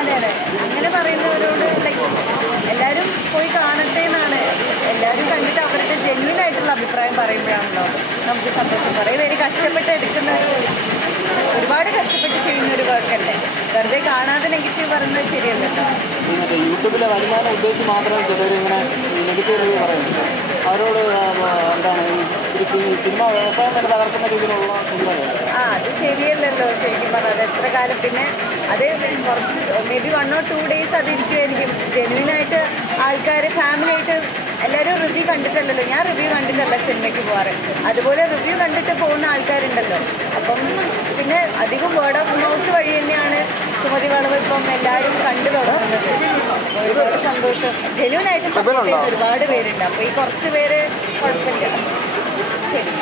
അതെ അതെ, അങ്ങനെ പറയുന്നവരോട് എല്ലാവരും പോയി കാണട്ടെ എന്നാണ്. എല്ലാവരും കണ്ടിട്ട് അവരുടെ ജെന്യൂൻ ആയിട്ടുള്ള അഭിപ്രായം പറയുമ്പോഴാണല്ലോ നമുക്ക് സന്തോഷം. കുറേ പേര് കഷ്ടപ്പെട്ട് എടുക്കുന്ന ഒരുപാട് കഷ്ടപ്പെട്ട് ചെയ്യുന്ന ഒരു വർക്കല്ലേ. വെറുതെ കാണാതെ നെഗറ്റീവ് പറയുന്നത് ശരിയല്ലല്ലോ. യൂട്യൂബിലെ വരുമാനം ഉദ്ദേശിച്ച് മാത്രമേ ചിലർ ഇങ്ങനെ നെഗറ്റീവ് റിവ്യൂ പറയുന്നത്. അവരോട് എന്താണ് ഈ സിനിമ വ്യവസായം തന്നെ തകർക്കുന്ന രീതിയിലുള്ള അത് ശരിയല്ലല്ലോ. ശരിക്കും പറഞ്ഞത് എത്ര കാലം പിന്നെ അത് കുറച്ച് മേ ബി 1 or 2 days അതിരിക്കുമായിരിക്കും. ജെന്യൂനായിട്ട് ആൾക്കാർ ഫാമിലിയായിട്ട് എല്ലാവരും റിവ്യൂ കണ്ടിട്ടല്ലല്ലോ. ഞാൻ റിവ്യൂ കണ്ടിട്ടല്ല സിനിമയ്ക്ക് പോകാറ്. അതുപോലെ റിവ്യൂ കണ്ടിട്ട് പോകുന്ന ആൾക്കാരുണ്ടല്ലോ. അപ്പം പിന്നെ അധികം വേർഡ് ഓഫ് മൗത്ത് വഴി തന്നെയാണ് സുമതി വളവ് ഇപ്പം എല്ലാവരും കണ്ടു തുടങ്ങുന്നത്. ഒരുപാട് സന്തോഷം. ജെന്യൂനായിട്ട് സപ്പോർട്ട് ചെയ്യുന്ന ഒരുപാട് പേരുണ്ട്. അപ്പോൾ ഈ കുറച്ച് പേര് കുഴപ്പമില്ല. ശരി.